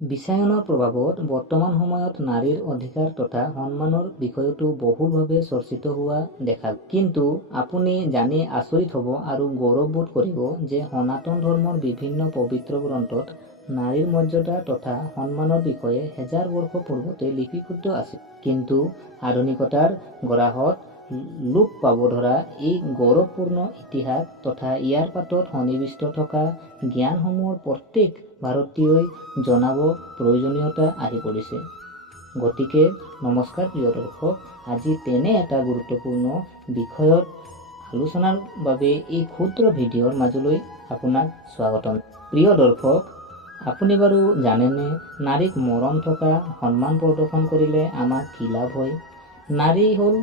বিশ্বায়নৰ প্ৰভাৱত বৰ্তমান সময়ত নাৰীৰ অধিকাৰ তথা সন্মানৰ বিষয়টো বহুলভাৱে চৰ্চিত হোৱা দেখা যায়। কিন্তু আপুনি জানি আচৰিত হ'ব আৰু গৌৰৱবোধ কৰিব যে সনাতন ধৰ্মৰ বিভিন্ন পবিত্ৰ গ্ৰন্থত নাৰীৰ মৰ্যাদা তথা সন্মানৰ বিষয়ে হেজাৰ বৰ্ষ পূৰ্বতে লিপিবদ্ধ আছিল। কিন্তু আধুনিকতাৰ গৰাহত লোপ পাব ধৰা এই গৌৰৱপূৰ্ণ ইতিহাস তথা ইয়াৰ পাতত সন্নিৱিষ্ট থকা জ্ঞানসমূহৰ প্ৰত্যেক ভাৰতীয়ই জনাব প্ৰয়োজনীয়তা আহি পৰিছে। গতিকে নমস্কাৰ প্ৰিয় দৰ্শক, আজি তেনে এটা গুৰুত্বপূৰ্ণ বিষয়ত আলোচনাৰ বাবে এই ক্ষুদ্ৰ ভিডিঅ'ৰ মাজলৈ আপোনাক স্বাগতম। প্ৰিয় দৰ্শক, আপুনি বাৰু জানেনে নাৰীক মৰম থকা সন্মান প্ৰদৰ্শন কৰিলে আমাৰ কি লাভ হয়? নাৰী হ'ল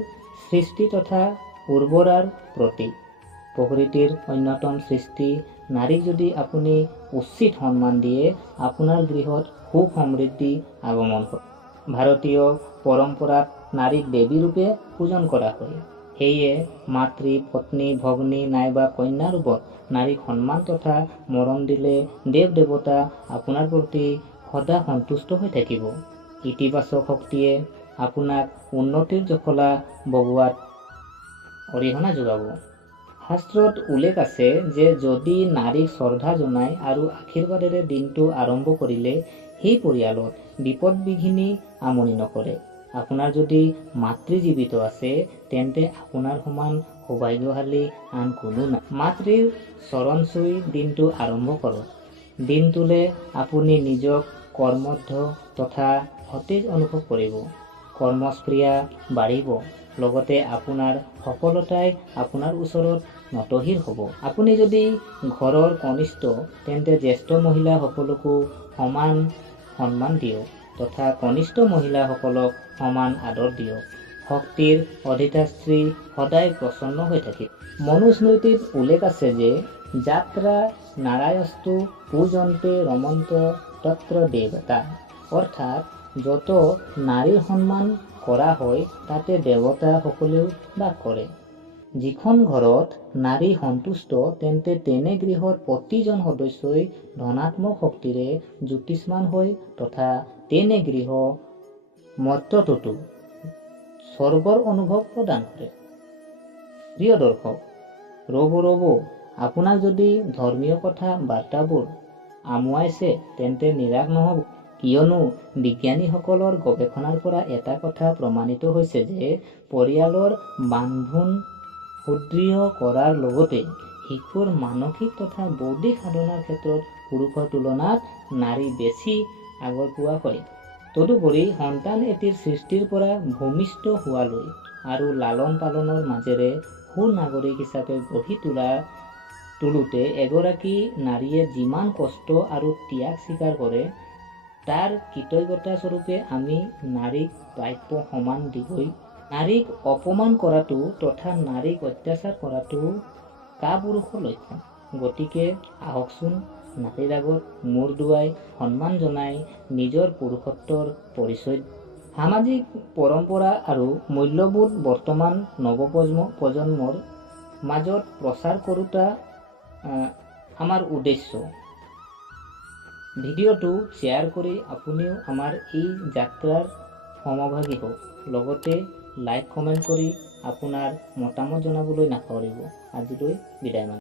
সৃষ্টি তথা উৰ্বৰাৰ প্ৰতীক, প্ৰকৃতিৰ অন্যতম সৃষ্টি। নাৰীক যদি আপুনি উচিত সন্মান দিয়ে, আপোনাৰ গৃহত সুখ সমৃদ্ধি আগমন হয়। ভাৰতীয় পৰম্পৰাত নাৰীক দেৱী ৰূপে পূজন কৰা হয়। সেয়ে মাতৃ, পত্নী, ভগ্নী নাইবা কন্যা ৰূপত নাৰীক সন্মান তথা মৰম দিলে দেৱ দেৱতা আপোনাৰ প্ৰতি সদা সন্তুষ্ট হৈ থাকিব। ইতিবাচক শক্তিয়ে আপোনাক উন্নতিৰ জখলা বগোৱাত অৰিহণা যোগাব। শাস্ত্ৰত উল্লেখ আছে যে যদি নাৰীক শ্ৰদ্ধা জনাই আৰু আশীৰ্বাদেৰে দিনটো আৰম্ভ কৰিলে সেই পৰিয়ালত বিপদ-বিঘিনি আমনি নকৰে। আপোনাৰ যদি মাতৃ জীৱিত আছে তেন্তে আপোনাৰ সমান সৌভাগ্যশালী আন কোনো নাই। মাতৃৰ চৰণ চুই দিনটো আৰম্ভ কৰক। দিনটোলে আপুনি নিজক কৰ্মঠ তথা সতেজ অনুভৱ কৰিব। কৰ্মস্পৃহা বাঢ়িব। লগতে আপোনাৰ সফলতাই আপোনাৰ ওচৰত নতশিৰ হ'ব। আপুনি যদি ঘৰৰ কনিষ্ঠ তেন্তে জ্যেষ্ঠ মহিলাসকলকো সমান সন্মান দিয়ক তথা কনিষ্ঠ মহিলাসকলক সমান আদৰ দিয়ক। শক্তিৰ অধিষ্ঠাত্ৰী সদায় প্ৰসন্ন হৈ থাকিব। মনুস্মৃতিত উল্লেখ আছে যে যাত্ৰা নাৰায়স্তু পূজন্তে ৰমন্ত তত্ৰ দেৱতা, অৰ্থাৎ য'ত নাৰীৰ সন্মান কৰা হয় তাতে দেৱতা সকলেও বাস কৰে। যিখন ঘৰত নাৰী সন্তুষ্ট তেন্তে তেনে গৃহত প্ৰতিজন সদস্যই ধনাত্মক শক্তিৰে জ্যোতিষ্মান হয় তথা তেনে গৃহ মৰ্ত্যটোতো স্বৰ্গৰ অনুভৱ প্ৰদান কৰে। প্ৰিয় দৰ্শক, ৰ'ব, আপোনাক যদি ধৰ্মীয় কথা বাৰ্তাবোৰ আমুৱাইছে তেন্তে নিৰাশ নহ'ব। কিয়নো বিজ্ঞানীসকলৰ গৱেষণাৰ পৰা এটা কথা প্ৰমাণিত হৈছে যে পৰিয়ালৰ বান্ধোন সুদৃঢ় কৰাৰ লগতে শিশুৰ মানসিক তথা বৌদ্ধিক সাধনাৰ ক্ষেত্ৰত পুৰুষৰ তুলনাত নাৰী বেছি আগৰপৰা হয়। তদুপৰি সন্তান এটিৰ সৃষ্টিৰ পৰা ভূমিষ্ঠ হোৱালৈ আৰু লালন পালনৰ মাজেৰে সুনাগৰিক হিচাপে গঢ়ি তোলোতে এগৰাকী নাৰীয়ে যিমান কষ্ট আৰু ত্যাগ স্বীকাৰ কৰে তাৰ কৃতজ্ঞতা স্বৰূপে আমি নাৰীক প্ৰাপ্য সন্মান দিবই। নাৰীক অপমান কৰাটো তথা নাৰীক অত্যাচাৰ কৰাটো কাপুৰুষৰ লক্ষণ। গতিকে আহকচোন নাৰীৰ আগত মূৰ দোৱাই সন্মান জনাই নিজৰ পুৰুষত্বৰ পৰিচয় দিওঁ। সামাজিক পৰম্পৰা আৰু মূল্যবোধ বৰ্তমান নৱপ্ৰজন্মৰ মাজত প্ৰচাৰ কৰোঁতা আমাৰ উদ্দেশ্য। ভিডিঅ'টো শ্বেয়াৰ কৰি আপুনিও আমাৰ এই যাত্ৰাৰ সমভাগী হওক। লগতে লাইক কমেণ্ট কৰি আপোনাৰ মতামত জনাবলৈ নাপাহৰিব। আজিলৈ বিদায় মাৰিছোঁ।